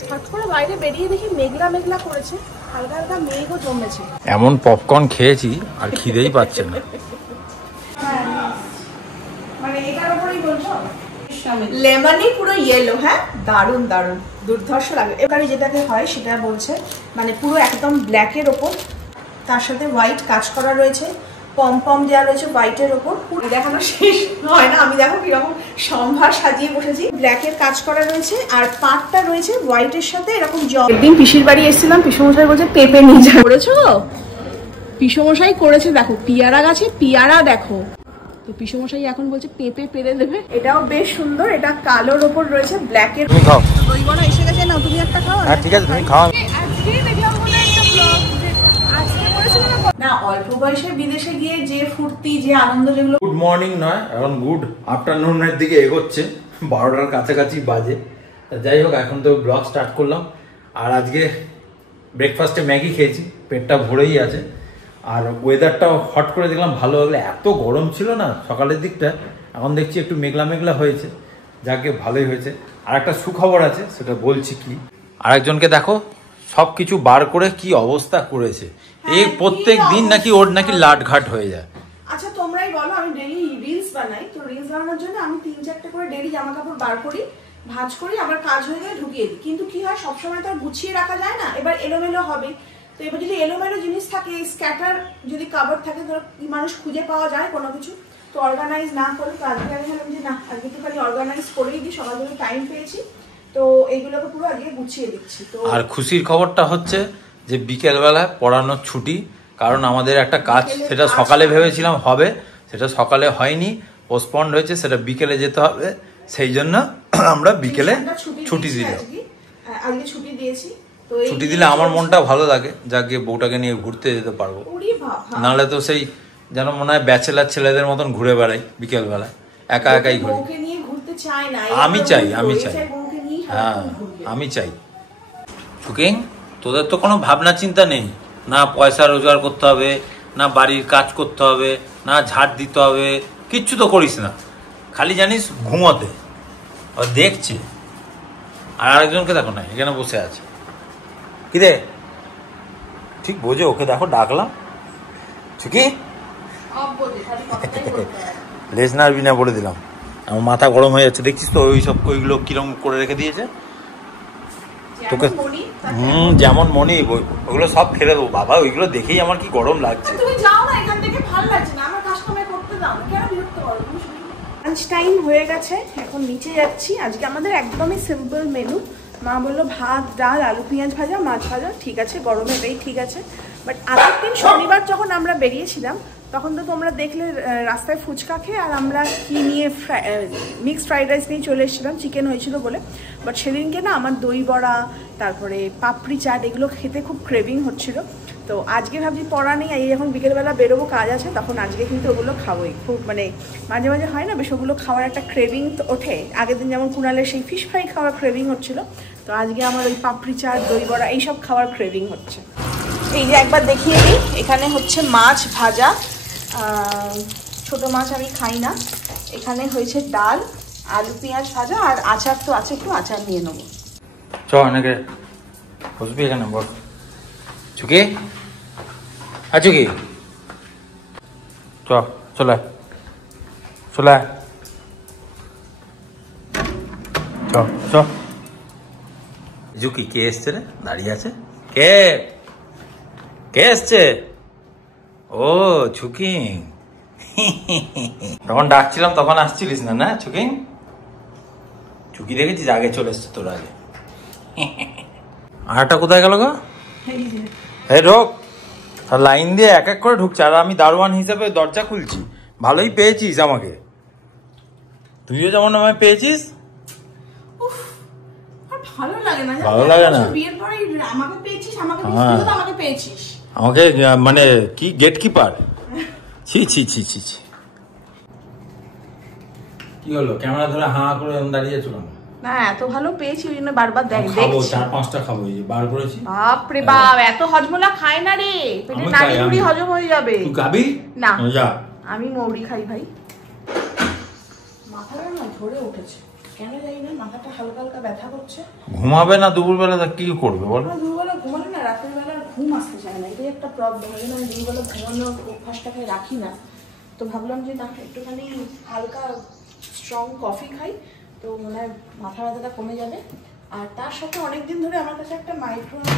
হঠাৎ করে বাইরে বেরিয়ে দেখি মেঘলা মেঘলা করেছে, হালকা হালকা মেঘও জমেছে। এমন পপকর্ন খেয়েছি আর খিদেই পাচ্ছে না। মানে এটার উপরেই বলছো লেমনই পুরো ইয়েলো। হ্যাঁ, দারুণ দারুণ, দুর্ধর্ষ লাগে। এবারে যেটাতে হয় সেটা বলছে মানে পুরো একদম ব্ল্যাকের ওপর, তার সাথে হোয়াইট কাজ করা রয়েছে, পম পম দেওয়া রয়েছে হোয়াইটের ওপর। পুরো দেখানো শেষ হয় না, আমি দেখো কিরকম সম্ভার সাজিয়ে বসেছি। ব্ল্যাকের কাজ করা রয়েছে আর পাটটা রয়েছে হোয়াইটের সাথে এরকম জল। একদিন পিসির বাড়ি এসেছিলাম, পিসমশাই বলছে পেঁপে নিয়ে যা। করেছো পিসমশাই করেছে, দেখো পিয়ারা গাছে পিয়ারা দেখো। তো পিসমশাই এখন বলছে পেঁপে পেরে দেবে। এটাও বেশ সুন্দর, এটা কালোর ওপর রয়েছে ব্ল্যাকের। তুমি খাও। দই বড়া এসে গেছে, নাও তুমি একটা খাও। হ্যাঁ ঠিক আছে, তুমি খাও। আজকে দেখলাম বলে একটা ব্লগ আজকে করেছিল না, অল্প বয়সে বিদেশে গিয়ে যে ফুর্তি, যে আনন্দ, যেগুলো। গুড মর্নিং নয়, এখন গুড আফটারনুনের দিকে এগোচ্ছে, 12টার কাছাকাছি বাজে। যাই হোক, এখন তো ব্লগ স্টার্ট করলাম। আর আজকে ব্রেকফাস্টে ম্যাগি খেয়েছি, পেটটা ভরেই আছে। আর ওয়েদারটাও হট করে দেখলাম ভালো লাগলো, এত গরম ছিল না সকালের দিকটা, এখন দেখছি একটু মেঘলা মেঘলা হয়েছে, যাকে ভালোই হয়েছে। আর একটা সুখবর আছে, সেটা বলছি কি। আরেকজনকে দেখো সব কিছু বার করে কি অবস্থা করেছে, এই প্রত্যেক দিন নাকি ওর নাকি লাটঘাট হয়ে যায়। আচ্ছা তোমরাই বলো, আমি ডেইলি রিলস বানাই, তো রিলস বানানোর জন্য আমি 3-4টে করে ডেইলি জামা কাপড় বার করি, ভাঁজ করি, আবার কাজ হয়ে গেলে ঢুকিয়ে দিই। কিন্তু কি হয়, সবসময় তো আর গুছিয়ে রাখা যায় না, এবার এলোমেলো হবে। তো এবার যদি এলোমেলো জিনিস থাকে, স্ক্যাটার যদি কাভার থাকে, ধরো মানুষ খুঁজে পাওয়া যায় কোনো কিছু, তো অর্গানাইজ না করে, তো আজকে আমি ভাবলাম যে না, আজকে তো খালি অর্গানাইজ করেই দিই, সকাল থেকে টাইম পেয়েছি, তো এইগুলোকে পুরো আজকে গুছিয়ে দিচ্ছি। তো আর খুশির খবরটা হচ্ছে যে বিকেলবেলা পড়ানোর ছুটি, কারণ আমাদের একটা কাজ, সেটা সকালে ভেবেছিলাম হবে, সেটা সকালে হয়নি, পোস্টপন্ড হয়েছে, সেটা বিকেলে যেতে হবে, সেই জন্য আমরা বিকেলে ছুটি দিলাম। আজকে ছুটি দিয়েছি, তো ছুটি দিলে আমার মনটা ভালো লাগে, যাকে বউটাকে নিয়ে ঘুরতে যেতে পারবো। নাহলে তো সেই যেন মনে হয় ব্যাচেলার ছেলেদের মতন ঘুরে বেড়াই বিকেলবেলা, একা একাই ঘুরি। আমি চাই, আমি চাই, হ্যাঁ আমি চাই। সুকিং, তোদের তো কোনো ভাবনা চিন্তা নেই, না পয়সা রোজগার করতে হবে, না বাড়ির কাজ করতে হবে, না ঝাড় দিতে হবে, কিচ্ছু তো করিস না, খালি জানিস ঘুমোতে। আর দেখছি আর আরেকজনকে দেখো না, এখানে বসে আছে, কি রে ঠিক বোঝে, ওকে দেখো ডাকলাম, ঠিকই লেজ নাড়বি না বলে দিলাম। আমার মাথা গরম হয়ে যাচ্ছে, দেখছিস তো ওই সব ওইগুলো কিরম করে রেখে দিয়েছে তোকে। যেমন মনি, ওইগুলো সব ফেলে দেবো বাবা, ওইগুলো দেখেই আমার কি গরম লাগছে। লাঞ্চ টাইম হয়ে গেছে, এখন নিচে যাচ্ছি। আজকে আমাদের একদমই সিম্পল মেনু। মা বললো ভাত, ডাল, আলু পেঁয়াজ ভাজা, মাছ ভাজা, ঠিক আছে, গরমে এটাই ঠিক আছে। বাট আগের দিন শনিবার যখন আমরা বেরিয়েছিলাম, তখন তো তোমরা দেখলে রাস্তায় ফুচকা খেয়ে, আর আমরা কি নিয়ে মিক্সড ফ্রাইড রাইস নিয়ে চলে এসেছিলাম, চিকেন হয়েছিল বলে। বাট সেদিনকে না আমার দই বড়া, তারপরে পাপড়ি চাট, এগুলো খেতে খুব ক্রেভিং হচ্ছিল। তো আজকে ভাবছি পড়া নেই, এই যখন বিকেলবেলা বেরোবো, কাজ আছে, তখন আজকে কিন্তু ওগুলো খাবোই। খুব মানে মাঝে মাঝে হয় না বেশ, ওগুলো খাওয়ার একটা ক্রেভিং ওঠে। আগের দিন যেমন কুণালের সেই ফিশ ফ্রাই খাওয়ার ক্রেভিং হচ্ছিল, তো আজকে আমার ওই পাপড়ি চাট, দই বড়া, এইসব খাওয়ার ক্রেভিং হচ্ছে। এই যে একবার দেখিয়ে দিই, এখানে হচ্ছে মাছ ভাজা, ছোট মাছ আমি খাই না। এখানে হয়েছে ডাল, আলু পেঁয়াজ ভাজা, আর আচার তো আছে, একটু আচার নিয়ে নেবো। চ অনেকে বসবি এখানে, বল চুকি আছো কি, চ চলে চলে চ চ। জুকি কে এসছে রে, দাঁড়িয়ে আছে, কে কে এসছে? ও ছুকিং, তখন ডাকছিলাম তখন আসছিলিস না, না ছুকিং? চুকি দেখেছিস আগে চলে এসছে তোর আগে। আরটা কোথায় গেল গো? এই ঢোক, লাইন দিয়ে এক এক করে ঢুকছে, আর আমি দারোয়ান হিসেবে দরজা খুলছি। ভালোই পেয়েছিস আমাকে, তুইও যেমন আমায় পেয়েছিস। ভালো লাগে না, ভালো লাগে না, বিয়ের পরে আমাকে পেয়েছিস, আমাকে পেয়েছিস, আমাকে মানে কি গেট কিপার। ছি ছি ছি ছি ছি। কি হলো, ক্যামেরা ধরে হাঁ করে দাঁড়িয়ে ছিল না? এত ভালো পেয়েছি ওই জন্য বারবার দেখছি। 4-5টা খাবো, এই যে বার করেছি। বাপ রে বাপ, এত হজমোলা খায় না রে, পেটে নাড়ি মুড়ি হজম হয়ে যাবে। তুই খাবি না? যা। আমি মৌরি খাই ভাই। মাথাটা না ধরে উঠেছে, কেন জানি না মাথাটা হালকা হালকা ব্যথা করছে। ঘুমাবে না দুপুরবেলা, তা কি করবে বল? দুপুরবেলা ঘুমালে না রাতের বেলা ঘুম আসতে চায় না, এটাই একটা প্রবলেম। এই জন্য আমি দুপুরবেলা ঘুমানোর অভ্যাসটাকে রাখি না। তো ভাবলাম যে না, একটুখানি হালকা স্ট্রং কফি খাই, তো মনে হয় মাথা ব্যথাটা কমে যাবে। আর তার সাথে অনেকদিন ধরে আমার কাছে একটা মাইক্রোওয়েভ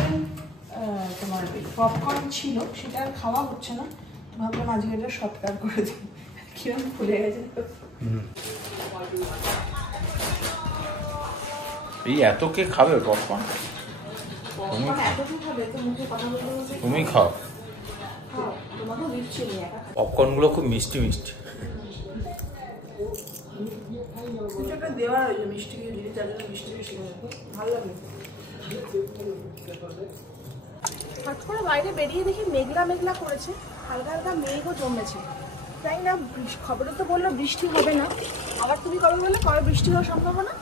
তোমার পপকর্ন ছিল, সেটা আর খাওয়া হচ্ছে না। তো ভাবলাম আজকে এটা সৎকার করে দিই। কিরকম ফুলে গেছে। এই এত কে খাবে পপকর্ন? তুমি খাও। পপকর্ন গুলো খুব মিষ্টি মিষ্টি। দেওয়া হয়েছে মিষ্টি দিয়ে, যার জন্য মিষ্টি মিষ্টি ভালো লাগে। হঠাৎ করে বাইরে বেরিয়ে দেখি মেঘলা মেঘলা করেছে, হালকা হালকা মেঘও জমেছে। তাই না, খবরে তো বললো বৃষ্টি হবে না, আবার তুমি কবে বললে কবে বৃষ্টি হওয়ার সম্ভাবনা?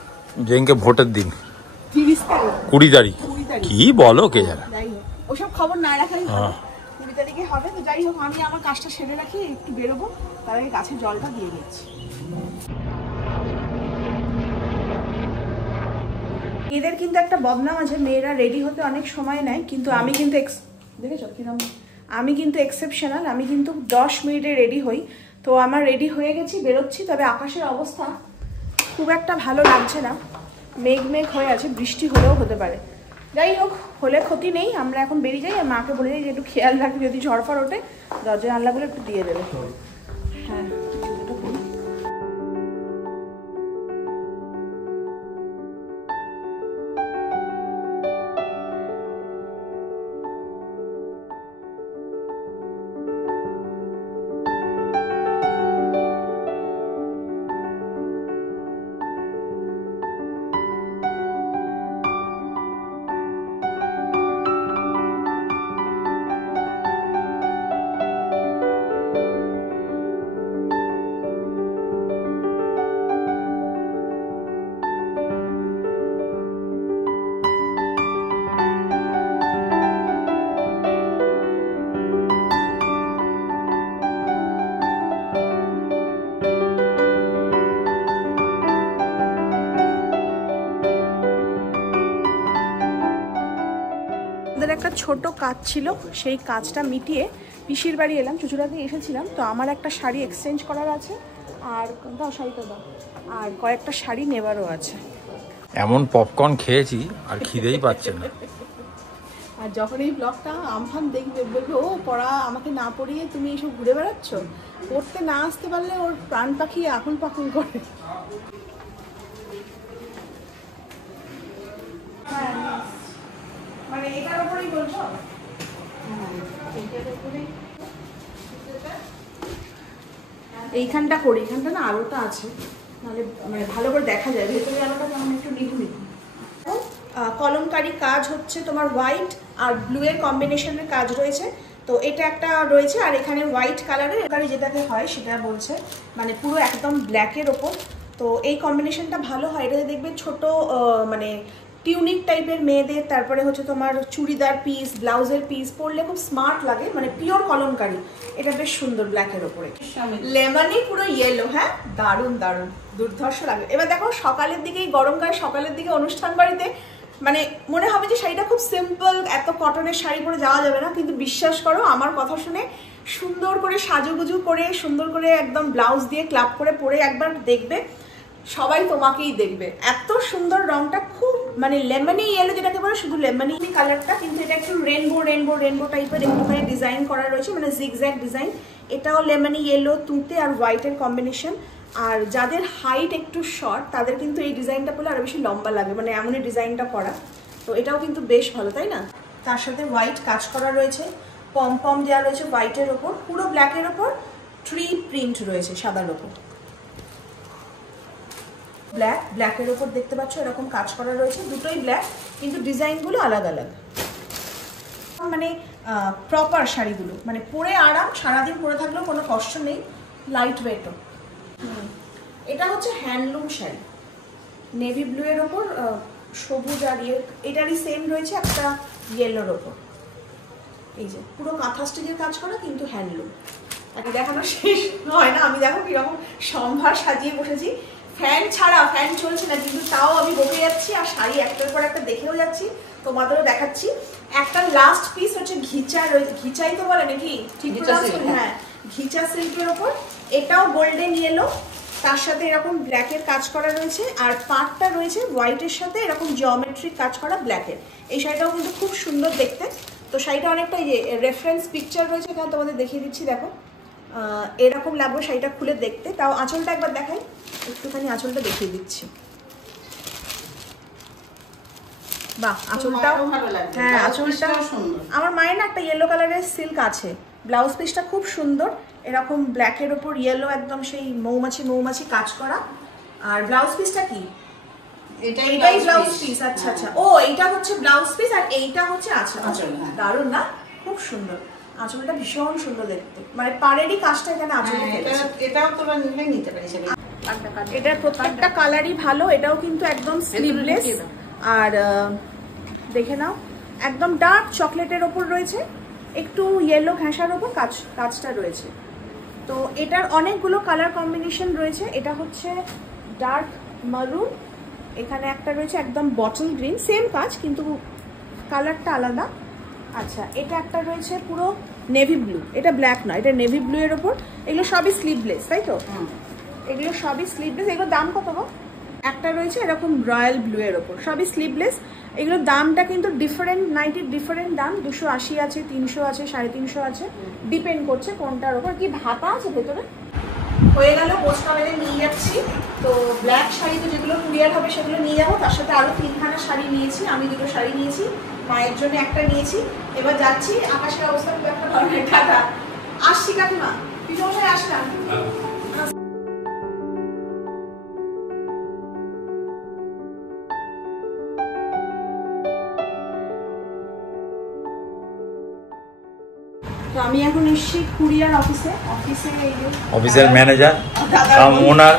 যেদিনকে ভোটের দিন 30 তারিখ 20 তারিখ কি বলো কে জানে। যাই হোক, ওসব খবর না রাখাই ভালো। 20 তারিখে হবে। তো যাই হোক, আমি আমার কাজটা সেরে রাখি, একটু বেরোবো, তার আগে গাছে জলটা দিয়ে দিচ্ছি। এদের কিন্তু একটা বদনাম আছে, মেয়েরা রেডি হতে অনেক সময় নেয়, কিন্তু আমি কিন্তু দেখেছো কিরকম, আমি কিন্তু এক্সেপশনাল। আমি কিন্তু 10 মিনিটে রেডি হই। তো আমার রেডি হয়ে গেছি, বেরোচ্ছি। তবে আকাশের অবস্থা খুব একটা ভালো লাগছে না, মেঘ মেঘ হয়ে আছে, বৃষ্টি হলেও হতে পারে। যাই হোক, হলে ক্ষতি নেই, আমরা এখন বেরিয়ে যাই। আর মাকে বলে যাই যে একটু খেয়াল রাখি, যদি ঝড়ফড় ওঠে দরজা জানলাগুলো একটু দিয়ে দেবে। হ্যাঁ, একটা ছোট কাজ ছিল, সেই কাজটা মিটিয়ে পিসির বাড়ি এলাম। চুচুড়াতে এসেছিলাম, তো আমার একটা শাড়ি এক্সচেঞ্জ করার আছে, আর দাও শাড়িটা দাও, আর কয়েকটা শাড়ি নেবারও আছে। এমন পপকর্ন খেয়েছি আর খিদেই পাচ্ছে না। আর যখন এই ব্লগটা আমফান দেখবে, বলবে ও পড়া আমাকে না পড়িয়ে তুমি এসব ঘুরে বেড়াচ্ছ। পড়তে না আসতে পারলে ওর প্রাণ পাখি এখন পাখন করে। মানে এটার উপরেই বলছো? এইখানটা করি, এইখানটা না আলোটা আছে, নাহলে মানে ভালো করে দেখা যায়। ভেতরে আলোটা যেমন একটু নিভু নিভু। কলমকারি কাজ হচ্ছে তোমার হোয়াইট আর ব্লু এর কম্বিনেশনের কাজ রয়েছে। তো এটা একটা রয়েছে, আর এখানে হোয়াইট কালারের কারি যেটাকে হয় সেটা বলছে, মানে পুরো একদম ব্ল্যাকের ওপর। তো এই কম্বিনেশনটা ভালো হয়। এটাতে দেখবে ছোট মানে টিউনিক টাইপের মেয়েদের, তারপরে হচ্ছে তোমার চুড়িদার পিস, ব্লাউজের পিস পরলে খুব স্মার্ট লাগে, মানে পিওর কলমকারি। এটা বেশ সুন্দর ব্ল্যাকের ওপরে, লেমনি পুরো ইয়েলো। হ্যাঁ, দারুণ দারুণ, দুর্ধর্ষ লাগে। এবার দেখো সকালের দিকেই, গরমকালে সকালের দিকে অনুষ্ঠান বাড়িতে মানে মনে হবে যে শাড়িটা খুব সিম্পল, এত কটনের শাড়ি পরে যাওয়া যাবে না, কিন্তু বিশ্বাস করো আমার কথা শুনে সুন্দর করে সাজুগুজু করে, সুন্দর করে একদম ব্লাউজ দিয়ে ক্লাব করে পরে একবার দেখবে, সবাই তোমাকেই দেখবে। এত সুন্দর রংটা, খুব মানে লেমনি ইয়েলো যেটাকে বলে, শুধু লেমনি কালারটা, কিন্তু এটা একটু রেনবো রেনবো রেনবো টাইপের একটুখানি ডিজাইন করা রয়েছে, মানে জিগজ্যাগ ডিজাইন। এটাও লেমনি ইয়েলো, তুঁতে আর হোয়াইটের কম্বিনেশন। আর যাদের হাইট একটু শর্ট তাদের কিন্তু এই ডিজাইনটা পরলে আরো বেশি লম্বা লাগে, মানে এমনই ডিজাইনটা করা। তো এটাও কিন্তু বেশ ভালো, তাই না? তার সাথে হোয়াইট কাজ করা রয়েছে, পম পম দেওয়া রয়েছে হোয়াইটের ওপর, পুরো ব্ল্যাকের ওপর ট্রি প্রিন্ট রয়েছে সাদার ওপর। ব্ল্যাকের ওপর দেখতে পাচ্ছ এরকম কাজ করা রয়েছে, দুটোই ব্ল্যাক, কিন্তু ডিজাইনগুলো আলাদা আলাদা। মানে প্রপার শাড়িগুলো, মানে পরে আরাম, সারাদিন পরে থাকলেও কোনো কষ্ট নেই, লাইট ওয়েটও। এটা হচ্ছে হ্যান্ডলুম শাড়ি, নেভি ব্লু এর ওপর সবুজ আর এটারই সেম রয়েছে একটা ইয়েলোর ওপর। এই যে পুরো কাঁথা স্টিচের কাজ করা, কিন্তু হ্যান্ডলুম। তাকে দেখানো শেষ হয় না। আমি দেখো কিরকম সম্ভার সাজিয়ে বসেছি, ফ্যান ছাড়া, ফ্যান চলছে না কিন্তু তাও আমি বকে যাচ্ছি আর শাড়ি একটার পর একটা দেখেও যাচ্ছি, তোমাদেরও দেখাচ্ছি। একটা লাস্ট পিস হচ্ছে ঘিচাই তো বলে নাকি, ঠিক হ্যাঁ, ঘিচা সিল্কের ওপর, এটাও গোল্ডেন ইয়েলো, তার সাথে এরকম ব্ল্যাকের কাজ করা রয়েছে, আর পাটটা রয়েছে হোয়াইটের সাথে এরকম জিওমেট্রিক কাজ করা ব্ল্যাকের। এই শাড়িটাও কিন্তু খুব সুন্দর দেখতে। তো শাড়িটা অনেকটা রেফারেন্স পিকচার রয়েছে এখানে, তোমাদের দেখিয়ে দিচ্ছি, দেখো এরকম লাগবে শাড়িটা খুলে দেখতে। তাও আঁচলটা একবার দেখাই, একটুখানি আঁচলটা দেখিয়ে দিচ্ছি। বাহ, আঁচলটাও ভালো লাগছে। হ্যাঁ, আঁচলটা আমার মায়ের না একটা ইয়েলো কালারের সিল্ক আছে, ব্লাউজ পিসটা খুব সুন্দর, এরকম ব্ল্যাকের ওপর ইয়েলো একদম সেই মৌমাছি কাজ করা। আর ব্লাউজ পিসটা কি? এটাই ব্লাউজ পিস। আচ্ছা আচ্ছা, ও এইটা হচ্ছে ব্লাউজ পিস আর এইটা হচ্ছে আঁচল। দারুণ না, খুব সুন্দর। আঁচলটা ভীষণ সুন্দর দেখতে, মানে পাড়েরই কাজটা এখানে আঁচলে ফেলেছে। এটাও তোমরা নিতে পারিস। এটার প্রত্যেকটা কালারই ভালো। এটাও কিন্তু একদম স্লিভলেস, আর দেখে নাও একদম ডার্ক চকলেটের ওপর রয়েছে, একটু ইয়েলো ঘাসার ওপর কাজটা রয়েছে। তো এটার অনেকগুলো কালার কম্বিনেশন রয়েছে। এটা হচ্ছে ডার্ক মারুন, এখানে একটা রয়েছে একদম বটল গ্রিন, সেম কাজ কিন্তু কালারটা আলাদা। আচ্ছা, এটা একটা রয়েছে পুরো নেভি ব্লু, এটা ব্ল্যাক নয়, এটা নেভি ব্লু এর ওপর। এগুলো সবই স্লিভলেস, তাই তো? এগুলো সবই স্লিভলেস। এগুলোর দাম কত গো? একটা রয়েছে এরকম রয়্যাল ব্লু এর ওপর, সবই স্লিভলেস। এগুলোর দামটা কিন্তু ডিফারেন্ট, নাইটির ডিফারেন্ট দাম, 280 আছে, 300 আছে, 350 আছে, ডিপেন্ড করছে কোনটার ওপর। কি ভাতা আছে ভেতরে? হয়ে গেল, পোস্টা মেরে নিয়ে যাচ্ছি। তো ব্ল্যাক শাড়ি তো যেগুলো কুরিয়ার হবে সেগুলো নিয়ে যাবো, তার সাথে আরো 3খানা শাড়ি নিয়েছি, আমি 2টো শাড়ি নিয়েছি, মায়ের জন্য একটা নিয়েছি। এবার যাচ্ছি, আকাশের অবস্থা খুব একটা ভালো নয়, টাটা। আসছি কাকিমা, পিছনে আসলাম। তো আমি এখন এসেছি কুরিয়ার অফিসের ম্যানেজার কাম ওনার।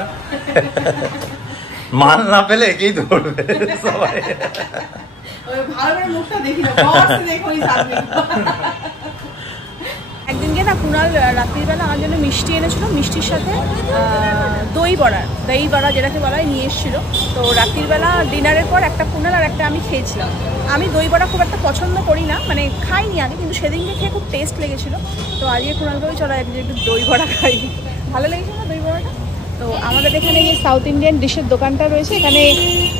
মাল না পেলে কি ধরবে সবাই। ভালো করে মুখটা দেখি না, বস দেখোই থাকবে। একদিনকে না কুণাল রাত্রিবেলা আমার জন্য মিষ্টি এনেছিল, মিষ্টির সাথে দই বড়া যেটাকে বলা হয় নিয়ে এসেছিলো। তো রাত্রিবেলা ডিনারের পর একটা কুণাল আর একটা আমি খেয়েছিলাম। আমি দই বড়া খুব একটা পছন্দ করি না, মানে খাইনি আগে, কিন্তু সেদিনকে খেয়ে খুব টেস্ট লেগেছিলো। তো আজকে কুণালকে চলো একটু দই বড়া খাই, ভালো লেগেছিল না দই বড়াটা। তো আমাদের এখানে যে সাউথ ইন্ডিয়ান ডিশের দোকানটা রয়েছে, এখানে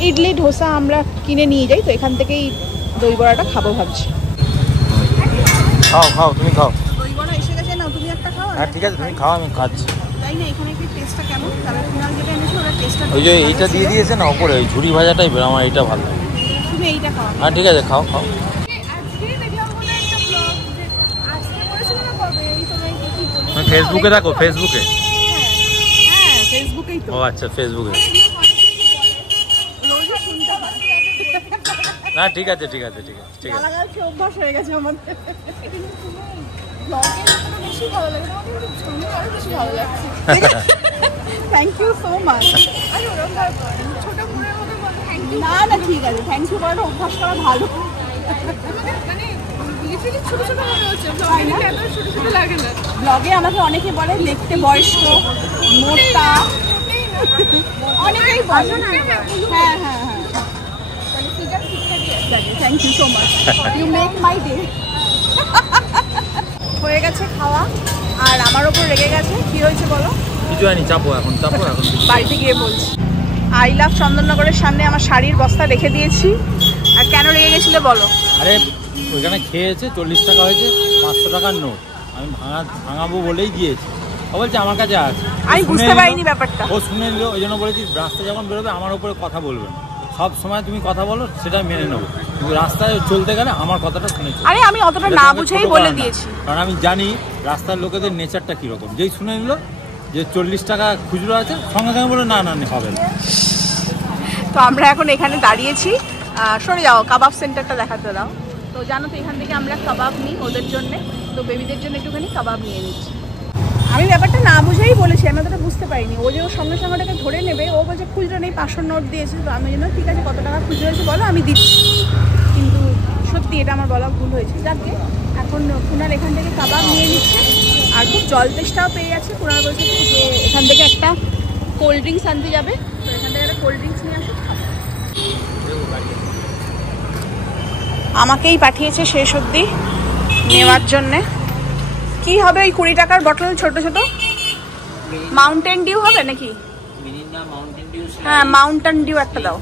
ইডলি ধোসা আমরা কিনে নিয়ে যাই, তো এখান থেকেই দই বড়াটা খাবো ভাবছি। খাও তুমি খাও। দই বড়া এসে গেছে, না তুমি একটা খাও। হ্যাঁ ঠিক আছে, তুমি খাও, আমি খাচ্ছি। তাই না, এখানে কি টেস্টটা কেমন? তবে কুণাল যেটা এনেছে ওটা টেস্টটা, ওই যে এইটা দিয়ে দিয়েছে না ওপরে, ওই ঝুড়ি ভাজা টাইপের, আমার এইটা ভালো লাগে। তুমি এইটা খাও। হ্যাঁ ঠিক আছে, খাও। তুমি ফেসবুকে দেখো, ফেসবুকে? হ্যাঁ ফেসবুকেই তো। ও আচ্ছা, ফেসবুকে। না ঠিক আছে। অভ্যাস হয়ে গেছে আমাদের। Thank you so much. না ঠিক আছে, থ্যাংক ইউ বলাটা অভ্যাস করা ভালো। ব্লগে আমাকে অনেকে বলে দেখতে বয়স্ক, মোটা, অনেকেই বলে। হ্যাঁ thank you so much, you make my day. হয়ে গেছে খাওয়া, আর আমার ওপর রেগে গেছে। কি হয়েছে বলো? কিছু হয়নি, চাপো এখন। বাড়িতে গিয়ে বলছি। আই লাভ চন্দননগরের সামনে আমার শাড়ির বস্তা রেখে দিয়েছি। আর কেন রেগে গেছিলে বলো? আরে ওইখানে খেয়েছে, 40 টাকা হয়েছে, 500 টাকার নোট। আমি ভাঙাবো বলেই দিয়েছি। ও বলছে আমার কাছে আছে। আমি বুঝতে পারিনি ব্যাপারটা। ও শুনে নিল, ওই জন্য বলেছি রাস্তায় যখন বেরোবে আমার উপরে কথা বলবে না। সব সময় তুমি কথা বলো, সেটা মেনে নেবো, কিন্তু রাস্তায় চলতে গেলে আমার কথাটা শুনেছি। আরে আমি অতটা না বুঝেই বলে দিয়েছি, কারণ আমি জানি রাস্তার লোকেদের নেচারটা কিরকম। যেই শুনে নিল যে 40 টাকা খুচরো আছে, সঙ্গে সঙ্গে বলে না হবে না। তো আমরা এখন এখানে দাঁড়িয়েছি, সরে যাও, কাবাব সেন্টারটা দেখাতে দাও। তো জানো তো এখান থেকে আমরা কাবাব নিই ওদের জন্যে, তো বেবিদের জন্য একটুখানি কাবাব নিয়ে নিচ্ছি। আমি ব্যাপারটা না বুঝেই বলেছি, আমি অতটা বুঝতে পারিনি। ও যে ওর সঙ্গে সঙ্গে ওটাকে ধরে নেবে, ও বলছে খুচরো নেই, 500 নোট দিয়েছে। তো আমি জন্য ঠিক আছে, কত টাকা খুচরো হয়েছে বলো, আমি দিচ্ছি। কিন্তু সত্যি এটা আমার বলা ভুল হয়েছে। যাকে এখন কুণাল এখান থেকে কাবাব নিয়ে নিচ্ছে, আর খুব জল তেষ্টাও পেয়ে যাচ্ছে। কুণাল বলছে যে এখান থেকে একটা কোল্ড ড্রিঙ্কস আনতে যাবে, কোল্ড ড্রিঙ্কস নিয়ে আসো, খাবো। আমাকেই পাঠিয়েছে শেষ অবধি নেওয়ার জন্যে। কি হবে ওই 20 টাকার বটল, ছোট ছোট মাউন্টেন ডিউ হবে নাকি? হ্যাঁ মাউন্টেন ডিউ একটা দাও,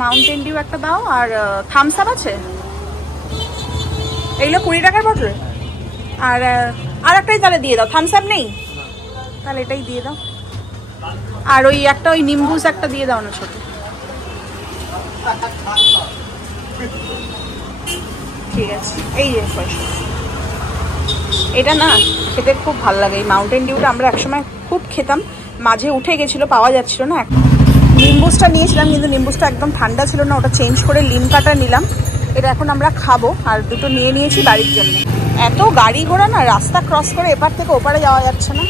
মাউন্টেন ডিউ একটা দাও। আর থামস আপ আছে এইগুলো 20 টাকার বটল। আর একটাই তাহলে দিয়ে দাও, থামস আপ নেই তাহলে এটাই দিয়ে দাও। আর ওই একটা ওই নিম্বুস একটা দিয়ে দাও না ছোট। ঠিক আছে এই যে পয়সা। এটা না খেতে খুব ভালো লাগে এই মাউন্টেন ডিউটা, আমরা একসময় খুব খেতাম, মাঝে উঠে গেছিলো পাওয়া যাচ্ছিল না। নিম্বুসটা নিয়েছিলাম কিন্তু নিম্বুসটা একদম ঠান্ডা ছিল না, ওটা চেঞ্জ করে লিমকাটা নিলাম। এটা এখন আমরা খাবো। আর দুটো নিয়ে নিয়েছি বাড়ির জন্য। এত গাড়ি ঘোড়া না, রাস্তা ক্রস করে এপার থেকে ওপারে যাওয়া যাচ্ছে না।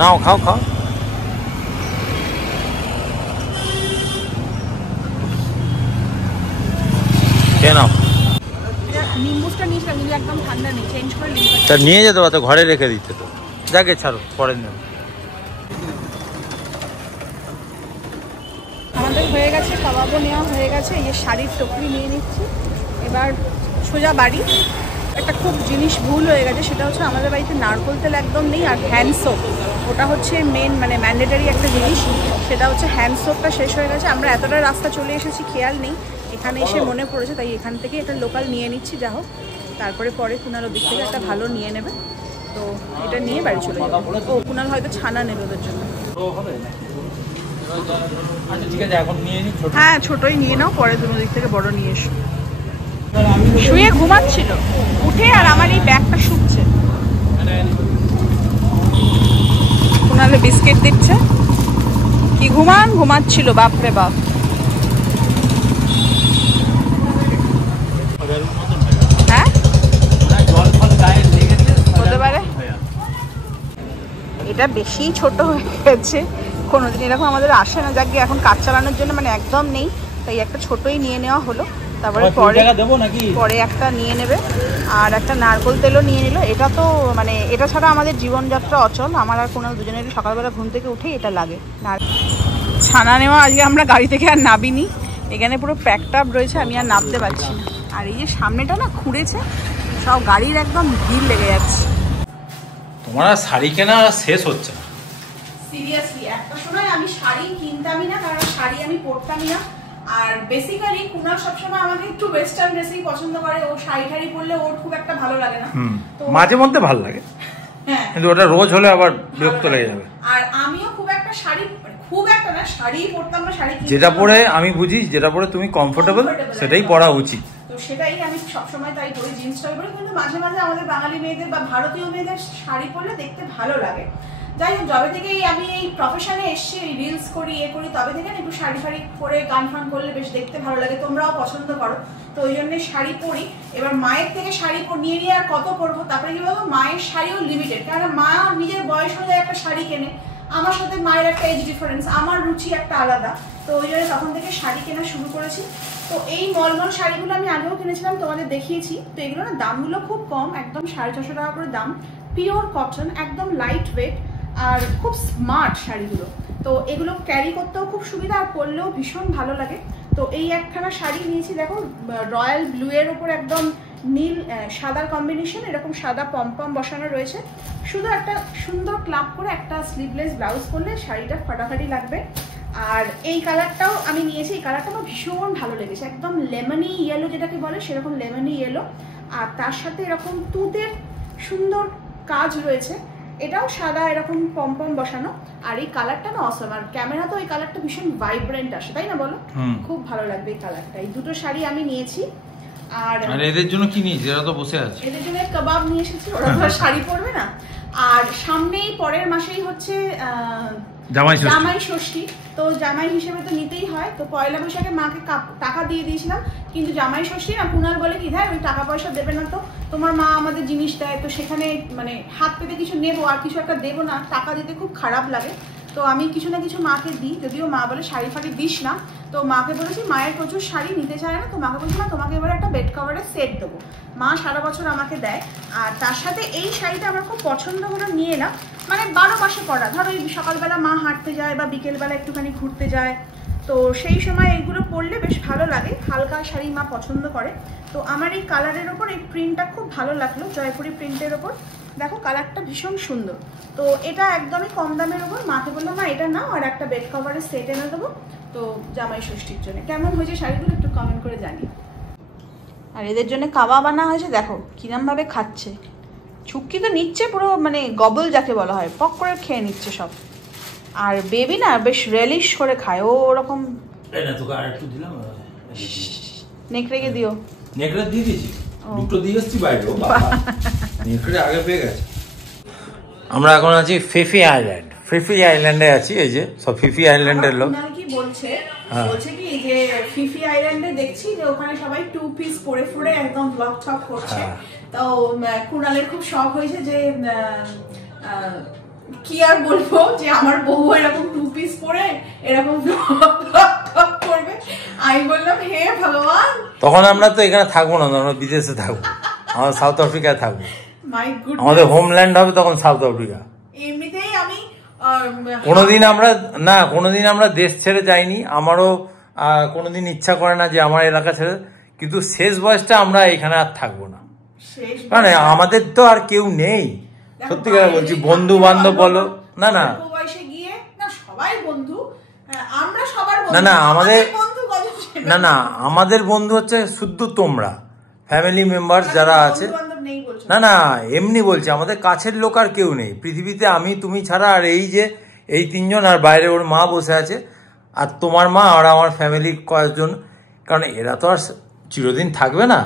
নাও খাও খাও। কেন নিম্বুসটা নিয়েছিলাম কিন্তু একদম ঠান্ডা নেই, চেঞ্জ করে লিমকাটা। তা নিয়ে যেতে পারতো, ঘরে রেখে দিতে তো। যাকে ছাড়ো, পরে নেবে। আমাদের হয়ে গেছে, কাবাবও নেওয়া হয়ে গেছে। এই যে শাড়ির টুকরি নিয়ে নিচ্ছি, এবার সোজা বাড়ি। একটা খুব জিনিস ভুল হয়ে গেছে, সেটা হচ্ছে আমাদের বাড়িতে নারকোল তেল একদম নেই। আর হ্যান্ড সোপ, ওটা হচ্ছে মেন মানে ম্যান্ডেটারি একটা জিনিস, সেটা হচ্ছে হ্যান্ড সোপটা শেষ হয়ে গেছে। আমরা এতটা রাস্তা চলে এসেছি খেয়াল নেই, এখানে এসে মনে পড়েছে, তাই এখান থেকে একটা লোকাল নিয়ে নিচ্ছি। যা হোক, তারপরে পরে কুনাল দিক থেকে একটা ভালো নিয়ে নেবে, তো এটা নিয়ে বাড়ি চলে যাবে। ও কুনাল হয়তো ছানা নেবে ওদের জন্য। হ্যাঁ ছোটই নিয়ে নাও, পরে দুটো দিক থেকে বড় নিয়ে এসো। শুয়ে ঘুমাচ্ছিল, উঠে আর আমার এই ব্যাগটা শুকছে। কুনালে বিস্কিট দিচ্ছে, কি ঘুমাচ্ছিল, বাপরে বাপ। হ্যাঁ হতে পারে, এটা বেশি ছোট হয়ে গেছে, কোনোদিন এরকম আমাদের আসে না। যাক এখন কাজ চালানোর জন্য মানে একদম নেই, তাই একটা ছোটই নিয়ে নেওয়া হলো। তারপরে পরে একটা নিয়ে নেবে। আর একটা নারকোল তেলও নিয়ে নিল। এটা তো মানে এটা ছাড়া আমাদের জীবনযাত্রা অচল। আমার আর কোনো দুজনেরই সকালবেলা ঘুম থেকে উঠেই এটা লাগে। ছানা নেওয়া আজকে আমরা গাড়ি থেকে আর নাবিনি, এখানে পুরো প্যাকড আপ রয়েছে, আমি আর নামতে পারছি না। আর এই যে সামনেটা না খুঁড়েছে, সব গাড়ির একদম ভিড় লেগে যাচ্ছে। তোমার আর শাড়ি কেনা শেষ হচ্ছে না সিরিয়াসলি। একটা সময় আমি শাড়ি কিনতামই না, কারণ শাড়ি আমি পরতামই না। আর বেসিক্যালি কুনাল সবসময় আমাকে একটু ওয়েস্টার্ন ড্রেসই পছন্দ করে। ও শাড়ি ঠাড়ি পরলে ওর খুব একটা ভালো লাগে না, তো মাঝে মধ্যে ভালো লাগে, হ্যাঁ, কিন্তু ওটা রোজ হলে আবার বিরক্ত লেগে যাবে। আর আমিও খুব একটা শাড়ি, খুব একটা না, শাড়ি পরতাম না, শাড়ি যেটা পরে আমি বুঝি, যেটা পরে তুমি কমফোর্টেবল সেটাই পরা উচিত। তো সেটাই আমি সবসময় তাই পরি, জিন্স টপ পরি। কিন্তু মাঝে মাঝে আমাদের বাঙালি মেয়েদের বা ভারতীয় মেয়েদের শাড়ি পরলে দেখতে ভালো লাগে। যাই হোক, যবে থেকেই আমি এই প্রফেশনে এসছি, রিলস করি, করি, তবে থেকে একটু শাড়ি ফাড়ি পরে গান ফান করলে বেশ দেখতে ভালো লাগে, তোমরাও পছন্দ করো, তো ওই জন্য শাড়ি পরি। এবার মায়ের থেকে শাড়ি নিয়ে নিয়ে আর কত পরবো। তারপরে কি বলবো, মায়ের শাড়িও লিমিটেড, কারণ মা নিজের বয়স অনুযায়ী একটা শাড়ি কেনে, আমার সাথে মায়ের একটা এজ ডিফারেন্স, আমার রুচি একটা আলাদা, তো ওই জন্য তখন থেকে শাড়ি কেনা শুরু করেছি। তো এই মলমল শাড়িগুলো আমি আগেও কিনেছিলাম, তোমাদের দেখিয়েছি। তো এগুলো না দামগুলো খুব কম, একদম 650 টাকা করে দাম, পিওর কটন, একদম লাইট ওয়েট, আর খুব স্মার্ট শাড়িগুলো। তো এগুলো ক্যারি করতেও খুব সুবিধা, আর পরলেও ভীষণ ভালো লাগে। তো এই একখানা শাড়ি নিয়েছি, দেখো রয়্যাল ব্লু এর উপর একদম নীল সাদার কম্বিনেশন, এরকম সাদা পম্পম বসানো রয়েছে। শুধু একটা সুন্দর ক্লাব করে একটা স্লিভলেস ব্লাউজ করলে শাড়িটা ফাটাফাটি লাগবে। আর এই কালারটাও আমি নিয়েছি, এই কালারটা আমার ভীষণ ভালো লেগেছে, একদম লেমনি ইয়েলো যেটাকে বলে, সেরকম লেমনি ইয়েলো। আর তার সাথে এরকম তুঁতের সুন্দর কাজ রয়েছে, এটাও সাদা এরকম পম্পম বসানো। আর এই কালারটা না অসম, আর ক্যামেরা তো এই কালারটা ভীষণ ভাইব্রেন্ট আসে, তাই না বলো? খুব ভালো লাগবে এই কালারটা। এই দুটো শাড়ি আমি নিয়েছি। আর এদের জন্য কি নিয়েছি? এরা তো বসে আছে, এদের জন্য কাবাব নিয়ে এসেছি, ওরা তো শাড়ি পরবে না। আর সামনেই পরের মাসেই হচ্ছে জামাই ষষ্ঠী, তো জামাই হিসেবে তো নিতেই হয়। তো পয়লা বৈশাখে মাকে টাকা দিয়ে দিয়েছিলাম, কিন্তু জামাই ষষ্ঠী না কুনাল বলে কি, হ্যাঁ ওই টাকা পয়সা দেবে না, তো তোমার মা আমাদের জিনিস দেয়, তো সেখানে মানে হাত পেতে কিছু নেবো আর কিছু একটা দেবো না, টাকা দিতে খুব খারাপ লাগে। তো আমি কিছু না কিছু মাকে দিই, যদিও মা বলে শাড়ি ফাড়ি দিস না। তো মাকে বলেছি, মায়ের প্রচুর শাড়ি নিতে চায় না, তো মাকে বলছি মা তোমাকে এবার একটা বেড কভারের সেট দেবো। মা সারা বছর আমাকে দেয়। আর তার সাথে এই শাড়িটা আমার খুব পছন্দ হলো, নিয়ে এলাম। মানে 12 মাসে পরা, ধরো এই সকালবেলা মা হাঁটতে যায় বা বিকেলবেলা একটুখানি ঘুরতে যায়, তো সেই সময় এইগুলো পরলে বেশ ভালো লাগে। হালকা শাড়ি মা পছন্দ করে। তো আমার এই কালারের ওপর এই প্রিন্টটা খুব ভালো লাগলো, জয়পুরি প্রিন্টের ওপর। দেখো কালারটা ভীষণ সুন্দর। তো এটা একদমই কম দামের ওপর। মাকে বললাম মা এটা নাও, আর একটা বেড কভারের সেট এনে দেবো তো জামাই ষষ্ঠীর জন্য। কেমন হয়েছে শাড়িগুলো একটু কমেন্ট করে জানি। আর এদের জন্য কাবাব আনা হয়েছে, দেখো কিরমভাবে খাচ্ছে। চুক্কি তো নিচ্ছে পুরো, মানে গবল যাকে বলা হয়, পক করে খেয়ে নিচ্ছে সব। আর বেবি না বেশ রেলিশ করে খায়, ও ওরকম। নেকড়েকে দিও। নেকড়ে দিয়ে দিয়েছি, দুটো দিয়ে এসছি বাইরে। নেকড়ে আগে পেয়ে গেছে। আমরা এখন আছি ফিফি আইল্যান্ড। ফিফি আইল্যান্ডে আছি, এই যে সব ফিফি আইল্যান্ডের লোক। কি বলছে কি যে ফিফি আইল্যান্ডে দেখছি যে ওখানে সবাই 2 পিস পরে পরে একদম ব্লগ টক করছে। তো কুণালের খুব শখ হয়েছে যে কি আর বলবো, যে আমার বউ এরকম 2 পিস পরে এরকম ব্লগ টক করবে। আমি বললাম হে ভগবান, তখন আমরা তো এখানে থাকবো না, আমরা বিদেশে থাকবো, আমরা সাউথ আফ্রিকায় থাকবো। মাই গুড, আমাদের হোমল্যান্ড হবে তখন সাউথ আফ্রিকা। এমনিতেই আমি কোনোদিন আমরা দেশ ছেড়ে যাইনি। আমারও কোনোদিন ইচ্ছা করে না যে আমার এলাকা ছেড়ে, কিন্তু শেষ বয়সটা আমরা এখানে আর থাকবো না। মানে আমাদের তো আর কেউ নেই, সত্যি কথা বলছি। বন্ধু বান্ধব বলো, না আমাদের বন্ধু হচ্ছে শুধু তোমরা, ফ্যামিলি মেম্বার যারা আছে। না এমনি বলছি, আমাদের কাছের লোক আর কেউ নেই পৃথিবীতে, আমি তুমি ছাড়া। আর এই 3 জন, আর বাইরে ওর মা বসে আছে, আর তোমার মা, আর আমার ফ্যামিলির কয়েকজন। কারণ এরা তো আর চিরদিন থাকবে না,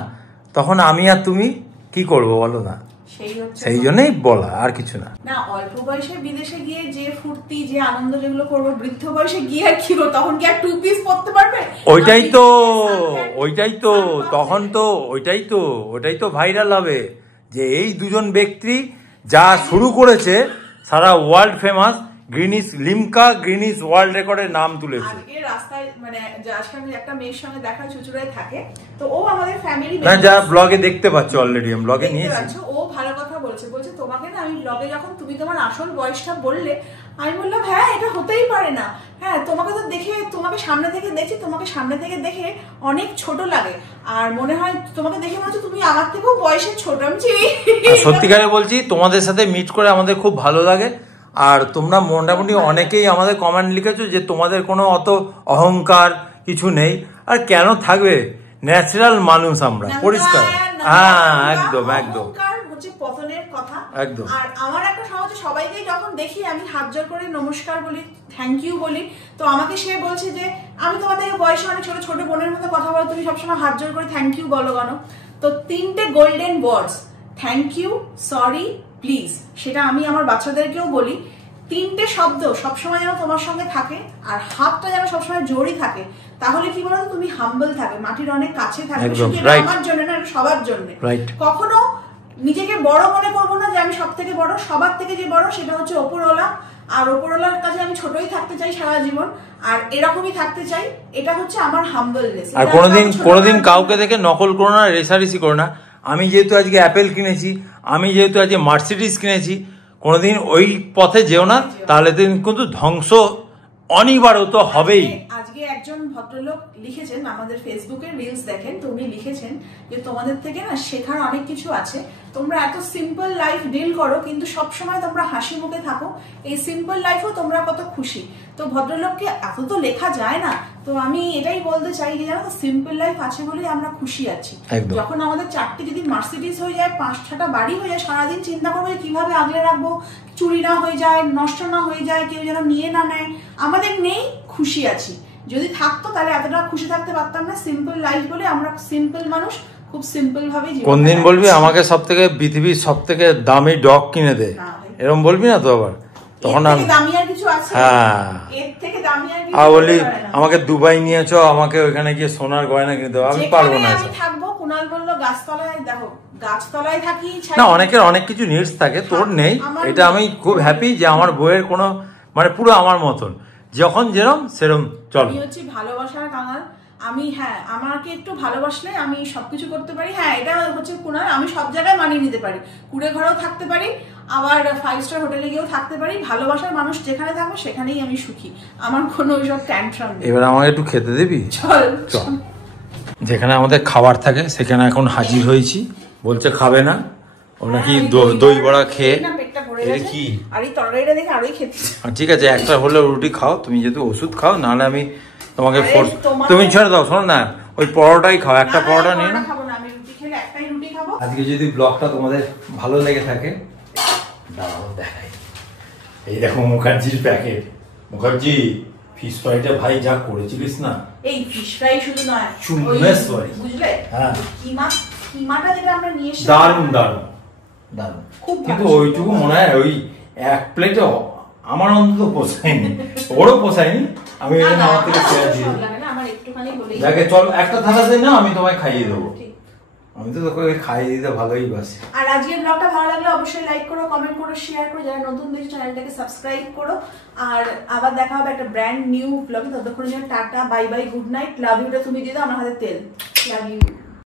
তখন আমি আর তুমি কি করবো বলো না? সেই জন্যই বলা, আর কিছু না। অল্প বয়সে বিদেশে গিয়ে যে ফুর্তি, যে আনন্দ যেগুলো করবো, বৃদ্ধ বয়সে গিয়ে আর কি করবো? তখন কি আর 2 পিস পরতে পারবে? ওইটাই তো তখন তো ওইটাই তো ভাইরাল হবে, যে এই 2 জন ব্যক্তি যা শুরু করেছে, সারা ওয়ার্ল্ড ফেমাস, গ্রিনিস ওয়ার্ল্ড রেকর্ডের নাম তুলেছে। আজকে রাস্তায় মানে যার সঙ্গে একটা মেয়ের সঙ্গে দেখা, চুচুড়ায় থাকে, তো ও আমাদের ফ্যামিলি না, যা ব্লগে দেখতে পাচ্ছ অলরেডি, আমি ব্লগে নিয়েছি। ও ভালো কথা বলছে তোমাকে না, আমি ব্লগে যখন তুমি তোমার আসল বয়সটা বললে, আমি বললাম হ্যাঁ এটা হতেই পারে না। হ্যাঁ, তোমাকে তো দেখে, তোমাকে সামনে থেকে দেখছি, তোমাকে সামনে থেকে দেখে অনেক ছোট লাগে, আর মনে হয় তোমাকে দেখে মনে হচ্ছে তুমি আমার থেকেও বয়সে ছোট। আমি সত্যিকারে বলছি, তোমাদের সাথে মিট করে আমাদের খুব ভালো লাগে। আর তোমরা মোটামুটি অনেকেই আমাদের কমেন্ট লিখেছো যে তোমাদের কোনো অত অহংকার কিছু নেই। আর কেন থাকবে, ন্যাচারাল মানুষ আমরা, পরিষ্কার। হ্যাঁ, একদম হচ্ছে পতনের কথা একদম। আর আমার একটা সমাজ, সবাইকে যখন দেখি আমি হাত জোর করে নমস্কার বলি, থ্যাংক ইউ বলি। তো আমাকে সে বলছে যে আমি তোমাদের বয়সে অনেক ছোট ছোট বোনের মতো কথা বলো, তুমি সবসময় হাত জোর করে থ্যাংক ইউ বলো কেন? তো 3টে golden words, thank you, sorry, please, সেটা আমি আমার বাচ্চাদেরকেও বলি। 3টে শব্দ সবসময় যেন তোমার সঙ্গে থাকে, আর হাতটা যেন সবসময় জোরই থাকে। তাহলে কি বলতো, তুমি হাম্বল থাকবে, মাটির অনেক কাছে থাকবে। শুধু আমার জন্য না, সবার জন্য। কখনো নিজেকে বড় মনে করবো না যে আমি সব থেকে বড়। সবার থেকে যে বড় সেটা হচ্ছে ওপরওয়ালা, আর ওপরওয়ালার কাছে আমি ছোটই থাকতে চাই সারা জীবন, আর এরকমই থাকতে চাই। এটা হচ্ছে আমার হাম্বলনেস। আর কোনোদিন কাউকে দেখে নকল করো না, রেসারেসি করো না। আমি যেহেতু আজকে অ্যাপেল কিনেছি, আমি যেহেতু আজকে মার্সিডিজ কিনেছি, কোনোদিন ওই পথে যেও না, তাহলে কিন্তু ধ্বংস অনিবার্য হবেই। আজকে একজন ভদ্রলোক লিখেছেন, আমাদের ফেসবুকে রিলস দেখেন, তো উনি লিখেছেন যে তোমাদের থেকে না শেখার অনেক কিছু আছে। তোমরা এত সিম্পল লাইফ ডিল করো, কিন্তু সবসময় তোমরা হাসি মুখে থাকো। এই সিম্পল লাইফও তোমরা কত খুশি। তো ভদ্রলোককে এত তো লেখা যায় না, তো আমি এটাই বলতে চাই যে জানো তো, সিম্পল লাইফ আছে বলেই আমরা খুশি আছি। যখন আমাদের 4টে যদি মার্সিডিজ হয়ে যায়, 5-6টা বাড়ি হয়ে যায়, সারাদিন চিন্তা করবো কিভাবে আগলে রাখবো, চুরি না হয়ে যায়, নষ্ট না হয়ে যায়, কেউ যেন নিয়ে না নেয়। আমাদের নেই, খুশি আছি। যদি থাকতো তাহলে এতটা খুশি থাকতে পারতাম না। সিম্পল লাইফ বলে আমরা সিম্পল মানুষ, খুব সিম্পল ভাবে। কোনদিন বলবি আমাকে সবথেকে পৃথিবীর সবথেকে দামি ডগ কিনে দে, এরকম বলবি না তো আবার? তখন আমি বলি আমাকে দুবাই নিয়েছো, আমাকে ওইখানে গিয়ে সোনার গয়না কিনে দেবো, আমি পারবো না। না, অনেকের অনেক কিছু নিডস থাকে, তোর নেই। এটা আমি খুব হ্যাপি যে আমার বইয়ের কোনো মানে পুরো আমার মতন, যখন যেরম সেরম চলো। আমি হচ্ছে ভালোবাসার কাঙাল। আমি আমাকে একটু ভালোবাসলে আমি সবকিছু করতে পারি। এটা হচ্ছে কুনাল, আমি সব জায়গায় মানিয়ে নিতে পারি, কুড়ে ঘরেও থাকতে পারি, আবার 5 স্টার হোটেলে গিয়েও থাকতে পারি। ভালোবাসার মানুষ যেখানে থাকবো সেখানেই আমি সুখী, আমার কোনো ওইসব ট্যান্ট্রাম নেই। এবার আমাকে একটু খেতে দিবি? চল। যেখানে আমাদের খাবার থাকে সেখানে এখন হাজির হয়েছি, বলছে খাবে না, ও নাকি দই বড়া খেয়ে কি। ঠিক আছে, একটা হলে রুটি খাও, তুমি যেহেতু ওষুধ খাও, নাহলে আমি তোমাকে ফোর্স, তুমি ছেড়ে দাও। শোনো না, ওই পরোটাই খাও, একটা পরোটা নিয়ে না। আজকে যদি ব্লগটা তোমাদের ভালো লেগে থাকে, দাঁড়াও দেখাই। এই দেখো মুখার্জির প্যাকেট। মুখার্জি ফিশ ফ্রাইটা ভাই যা করেছিলিস না, এই ফিশ ফ্রাই শুধু নয়, বুঝলে, হ্যাঁ কিমাটা যেটা আমরা নিয়ে এসেছি, দারুণ দারুণ দারুণ। কিন্তু ওইটুকু মনে হয় ওই এক প্লেটে আমার অন্তত পোষায়নি, ওরও পোষায়নি। আমি আমার থেকে ছেড়ে দিই, যাকে চল একটা থালাতে না, আমি তোমায় খাইয়ে দেবো। আমি তো তোকে খাইয়ে দিতে ভালোই বাসি। আর আজকের ব্লগটা ভালো লাগলে অবশ্যই লাইক করো, কমেন্ট করো, শেয়ার করো। যারা নতুন দেখছো চ্যানেলটাকে সাবস্ক্রাইব করো। আর আবার দেখা হবে একটা ব্র্যান্ড নিউ ব্লগে। ততক্ষণের জন্য tata, bye bye, good night, love ইউটা তুমি দিয়ে দাও, আমার হাতে তেল। Love you.